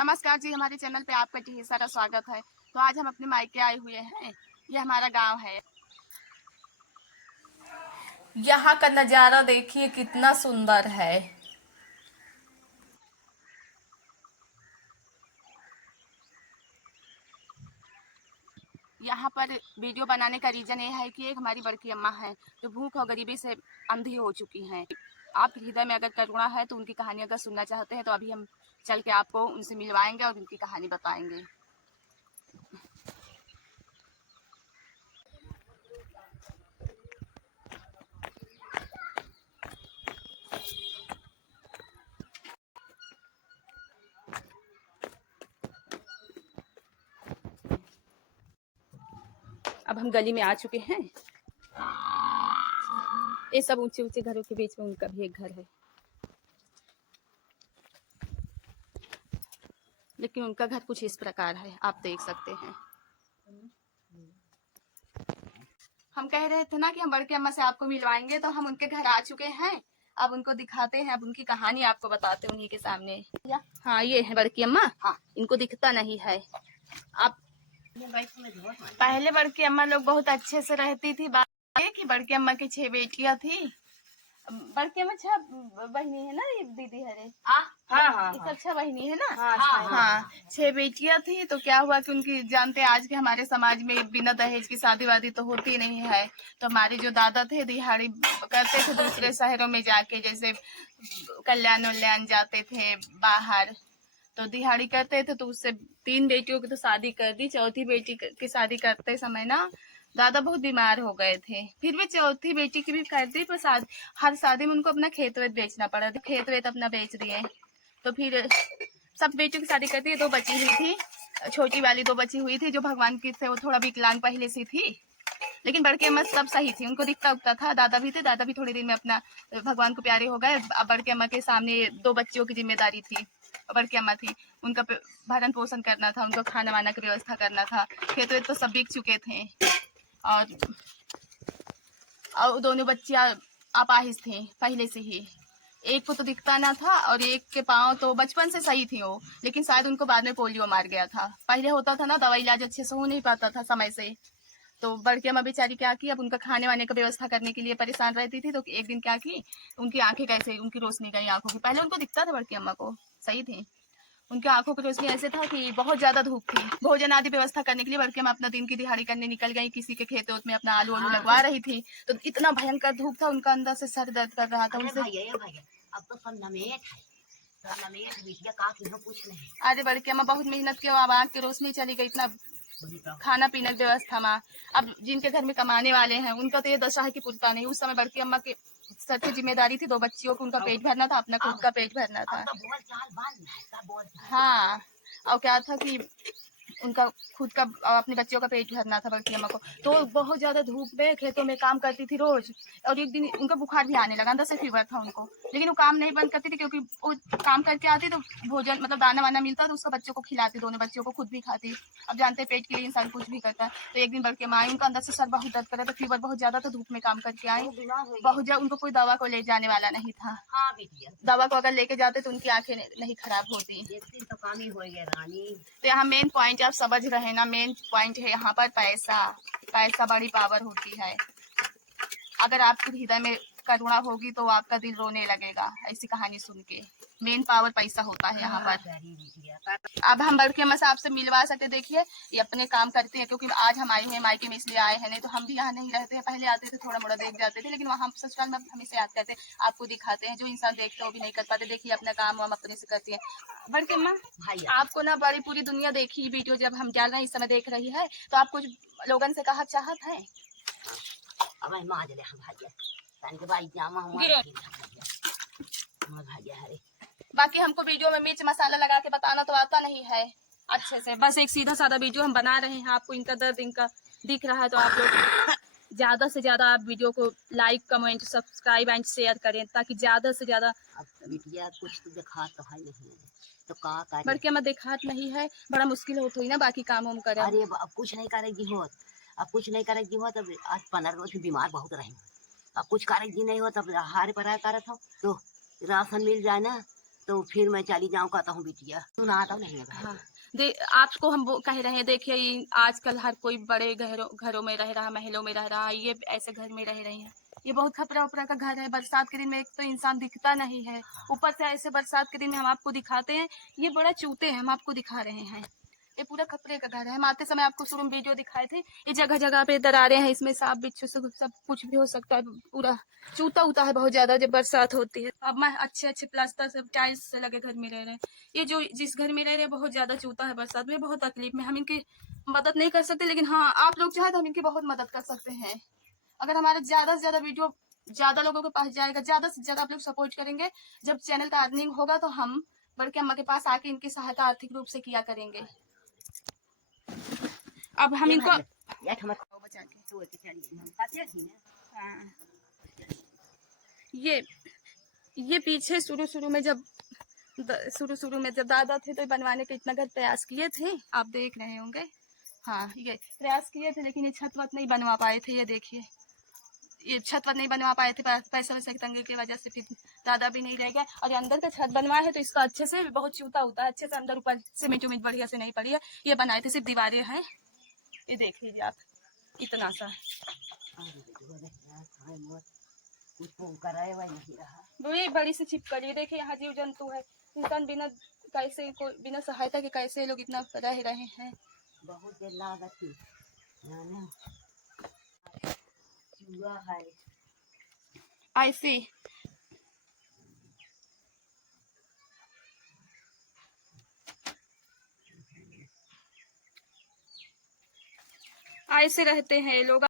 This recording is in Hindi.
नमस्कार जी, हमारे चैनल पे आपका ढेर सारा स्वागत है। तो आज हम अपने मायके आए हुए हैं। ये हमारा गांव है। यहाँ का नजारा देखिए कितना सुंदर है। यहाँ पर वीडियो बनाने का रीजन ये है कि एक हमारी बड़की अम्मा है जो भूख और गरीबी से अंधी हो चुकी हैं। आपके हृदय में अगर करुणा है तो उनकी कहानी अगर सुनना चाहते हैं तो अभी हम चल के आपको उनसे मिलवाएंगे और उनकी कहानी बताएंगे। अब हम गली में आ चुके हैं। ये सब ऊंचे ऊंचे घरों के बीच में उनका भी एक घर है, लेकिन उनका घर कुछ इस प्रकार है, आप देख सकते हैं। हम कह रहे थे ना कि हम बड़की अम्मा से आपको मिलवाएंगे, तो हम उनके घर आ चुके हैं। अब उनको दिखाते हैं, अब उनकी कहानी आपको बताते हैं उन्हीं के सामने। हाँ, ये है बड़की अम्मा। हाँ, इनको दिखता नहीं है। आप पहले बड़की अम्मा लोग बहुत अच्छे से रहती थी। बात ये कि बड़की अम्मा की 6 बेटियां थी। बड़की अम्मा 6 बहनी है ना, ये दीदी है रे। हाँ, सब 6 बहनी है ना। हाँ, 6 बेटियां थी। तो क्या हुआ कि उनकी, जानते आज के हमारे समाज में बिना दहेज की शादी वादी तो होती नहीं है। तो हमारे जो दादा थे दिहाड़ी करते थे दूसरे शहरों में जाके, जैसे कल्याण उल्याण जाते थे बाहर, तो दिहाड़ी करते थे। तो उससे 3 बेटियों की तो शादी कर दी। चौथी बेटी की शादी करते समय ना दादा बहुत बीमार हो गए थे। फिर भी चौथी बेटी की भी कर दी, पर हर शादी में उनको अपना खेत वेत बेचना पड़ा। खेत वेत अपना बेच दिए। तो फिर सब बेटियों की शादी कर दी। 2 बची हुई थी, छोटी वाली 2 बची हुई थी जो भगवान की से वो थोड़ा विकलांग पहले से थी, लेकिन बड़की अम्मा सब सही थी, उनको दिखता उगता था। दादा भी थे, दादा भी थोड़ी दिन में अपना भगवान को प्यारे हो गए। अब बड़की अम्मा के सामने 2 बच्चियों की जिम्मेदारी थी। बड़की अम्मा थी, उनका भरण पोषण करना था, उनको खाना वाना की व्यवस्था करना था। खेत वेत तो सब बिक चुके थे। और दोनों बच्चियां अपाहिज थी पहले से ही। एक को तो दिखता ना था और एक के पाँव तो बचपन से सही थी वो, लेकिन शायद उनको बाद में पोलियो मार गया था। पहले होता था ना, दवाई इलाज अच्छे से हो नहीं पाता था समय से। तो बड़की अम्मा बेचारी क्या की, अब उनका खाने वाने का व्यवस्था करने के लिए परेशान रहती थी। तो एक दिन क्या की, उनकी आंखें कैसे, उनकी रोशनी गई आंखों की। पहले उनको दिखता था, बड़की अम्मा को सही थी। उनकी आंखों की रोशनी ऐसे था कि बहुत ज्यादा धूप थी। भोजन आदि व्यवस्था करने के लिए बड़की अम्मा अपना दिन की दिहाड़ी करने निकल गई। किसी के खेत में अपना आलू आलू लगवा रही थी। तो इतना भयंकर धूप था, उनका अंदर से सर दर्द कर रहा था। उनसे अब तो कुछ नहीं। अरे बड़की अम्मा बहुत मेहनत की, अब आँख की रोशनी चली गई। इतना खाना पीना की व्यवस्था में, अब जिनके घर में कमाने वाले हैं उनका तो ये दशा है कि पुरता नहीं। उस समय बड़की अम्मा के सर की जिम्मेदारी थी 2 बच्चियों को, उनका पेट भरना था, अपना खुद का पेट भरना था। हाँ, और क्या था कि उनका खुद का अपने बच्चों का पेट भरना था बड़की अम्मा को। तो बहुत ज्यादा धूप में खेतों में काम करती थी रोज। और एक दिन उनका बुखार भी आने लगा, अंदर से फीवर था उनको, लेकिन वो काम नहीं बंद करती थी, क्योंकि वो काम करके आती तो भोजन मतलब दाना वाना मिलता तो उसका बच्चों को खिलाती, दोनों बच्चों को, खुद भी खाती। अब जानते पेट के लिए इंसान कुछ भी करता है। तो एक दिन बड़की अम्मा आई, उनका अंदर से सर बहुत दर्द कर रहा था, फीवर बहुत ज्यादा था, धूप में काम करके आई बहुत ज्यादा। उनको कोई दवा को ले जाने वाला नहीं था। दवा को अगर लेके जाते तो उनकी आंखें नहीं खराब होती। तो यहाँ मेन पॉइंट आप समझ रहे ना, मेन पॉइंट है यहाँ पर पैसा। पैसा बड़ी पावर होती है। अगर आपके हृदय में करुणा होगी तो आपका दिल रोने लगेगा ऐसी कहानी सुन के। मेन पावर पैसा होता है यहाँ पर। अब हम बड़की अम्मा से आपसे मिलवा सकते, देखिए ये अपने काम करते हैं, क्योंकि आज हम आए हैं मायके में इसलिए आए हैं, नहीं तो हम भी यहाँ नहीं रहते हैं। पहले आते थे, थोड़ा मोड़ा देख जाते थे, लेकिन वहाँ हम ससुराल में हमेशा याद करते हैं, आपको दिखाते हैं। जो इंसान देखते वो भी नहीं कर पाते। देखिए अपना काम हम अपने से करती है। बड़की अम्मा, आपको ना बड़ी पूरी दुनिया देखी वीडियो जब हम डाल रहे हैं, इस समय देख रही है, तो आप कुछ लोगन से कहा चाहत है? बाकी हमको वीडियो में मिर्च मसाला लगा के बताना तो आता नहीं है अच्छे से। बस एक सीधा साधा वीडियो हम बना रहे हैं, आपको इनका दर्द इनका दिख रहा है, तो आप लोग ज्यादा से ज्यादा आप वीडियो को like comment subscribe and share करें, ताकि ज्यादा से ज्यादा। कुछ तो दिखा तो है नहीं, तो का करे? बड़की अम्मा दिखात नहीं है, बड़ा मुश्किल होता है ना बाकी काम हम करे। अरे अब कुछ नहीं करेगी होत, अब कुछ नहीं करेगी होत। अब आज 15 रोज बीमार बहुत रही, अब कुछ करेगी नहीं होत। अब हारे पर करत हो तो राशन मिल जाए ना, तो फिर मैं चली जाऊँ कहता हूँ बिटिया सुना आता नहीं है भाई। हाँ, आपको हम वो कह रहे हैं, देखिए आजकल हर कोई बड़े घरों में रह रहा, महलों में रह रहा, ये ऐसे घर में रह रही हैं। ये बहुत खपरा उपरा का घर है। बरसात के दिन में एक तो इंसान दिखता नहीं है, ऊपर से ऐसे बरसात के दिन में हम आपको दिखाते हैं, ये बड़ा चूते हैं, हम आपको दिखा रहे हैं। ये पूरा खपरे का घर है। हम आते समय आपको शुरू में वीडियो दिखाए थे, ये जगह जगह पे दरारें हैं, इसमें सांप बिच्छू सब कुछ भी हो सकता है। पूरा चूता उता है बहुत ज्यादा जब बरसात होती है। अब मैं अच्छे प्लास्टर सब टाइल्स से लगे घर में रह रहे हैं। ये जो जिस घर में रह रहे हैं बहुत ज्यादा चूता है बरसात में, बहुत तकलीफ में। हम इनकी मदद नहीं कर सकते, लेकिन हाँ आप लोग चाहे तो हम इनकी बहुत मदद कर सकते हैं। अगर हमारे ज्यादा से ज्यादा वीडियो ज्यादा लोगों के पास जाएगा, ज्यादा से ज्यादा आप लोग सपोर्ट करेंगे, जब चैनल का अर्निंग होगा तो हम बड़के अम्मा के पास आके इनकी सहायता आर्थिक रूप से किया करेंगे। अब हम इनको बचा के छोड़ के चली पासे थी ना। हाँ, ये पीछे शुरू में जब दादा थे तो बनवाने के इतना घर प्रयास किए थे, आप देख रहे होंगे। हाँ, ये प्रयास किए थे, लेकिन ये छत वत नहीं बनवा पाए थे। ये देखिए, ये छत वत नहीं बनवा पाए थे, पैसा वैसा की तंगी की वजह से फिर दादा भी नहीं रह गए। और ये अंदर का छत बनवाए है तो इसका अच्छे से बहुत चूता होता है, अच्छे से अंदर ऊपर सीमेंट उमेंट बढ़िया से नहीं पड़ी है। ये बनाए थे, सिर्फ दीवारें हैं। ये देख लीजिए आप, इतना सा वही बड़ी सी छिपकली। देखिए यहाँ जीव जंतु है, इंसान बिना सहायता के कैसे लोग इतना रह रहे हैं। बहुत लागत थी चूहा है। ऐसी ऐसे रहते हैं लोग।